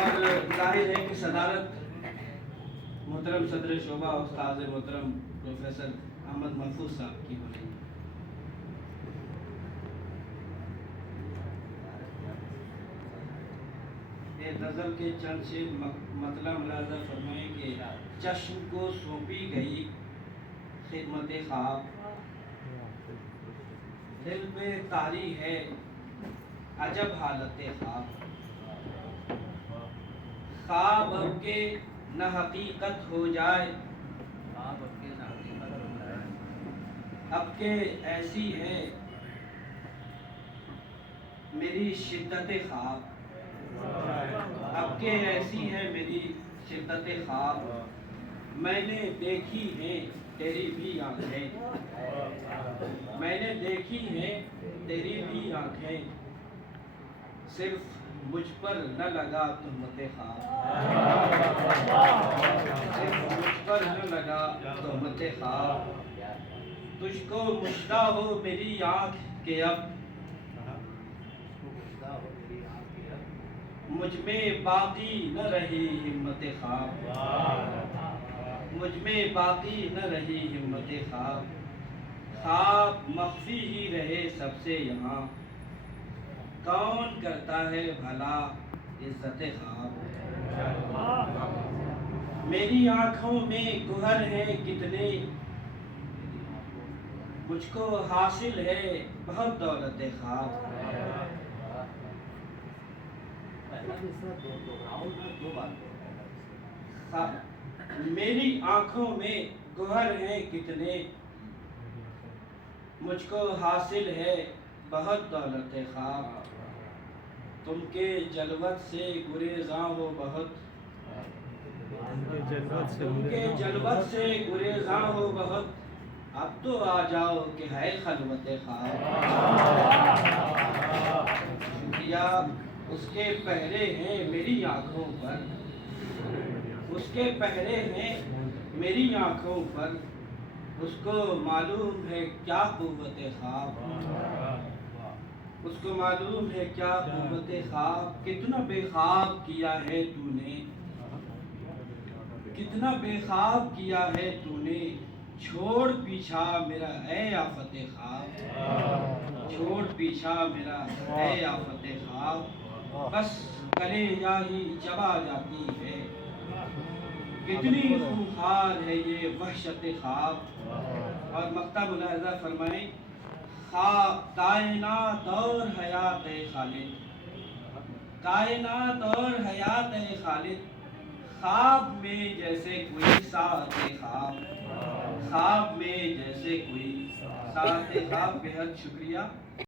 اور ظاہر ہے کہ صدارت محترم صدر شعبہ استاذ محترم پروفیسر احمد محفوظ صاحب کی ہو رہی ہے۔ غزل کے چند شعر مطلع ملاحظہ فرمائیں کہ چشم کو سونپی گئی خدمت خواب، دل پہ طاری ہے عجب حالت خواب، خواب اب کے نہ حقیقت ہو جائے، اب کے ایسی ہے میری شدت خواب، اب کے ایسی ہے میری شدت خواب، میں نے دیکھی ہیں تیری بھی آنکھیں، میں نے دیکھی ہیں تیری بھی آنکھیں، صرف مجھ پر نہ لگا تہمت خواب، صرف مجھ پر نہ لگا تہمت خواب، تجھ کو مژدہ ہو میری آنکھ کہ اب مجھ میں باقی نہ رہی ہمت خواب، مجھ میں باقی نہ رہی ہمت خواب، خواب مخفی ہی رہے سب سے یہاں، کون کرتا ہے بھلا عزت خواب، میری آنکھوں میں گوہر ہیں کتنے، مجھ کو حاصل ہے بہت دولت خواب، میری آنکھوں میں گوہر ہیں کتنے، مجھ کو حاصل ہے بہت دولت خواب، تم کے جلوت سے گریزاں ہو بہت، تم کے جلوت سے گریزاں ہو بہت، اب تو آ جاؤ کہ ہے خلوت خواب، شکریہ اس کے پہرے ہیں میری آنکھوں پر، اس کے پہرے ہیں میری آنکھوں پر، اس کو معلوم ہے کیا قوت خواب، اس کو معلوم ہے کیا قوت خواب، کتنا بے خواب کیا ہے تو نے، کتنا بے خواب کیا ہے تو نے، چھوڑ پیچھا میرا اے آفت خواب، چھوڑ پیچھا میرا اے آفت خواب، بس کلیجہ ہی چبا جاتی ہے، کتنی خونخوار ہے یہ وحشت خواب۔ اور مقطع ملاحظہ فرمائیں، کائنات اور حیات خالد، کائنات اور حیات خالد، خواب میں جیسے کوئی ساعت خواب، خواب میں جیسے کوئی ساعت خواب، بے حد شکریہ۔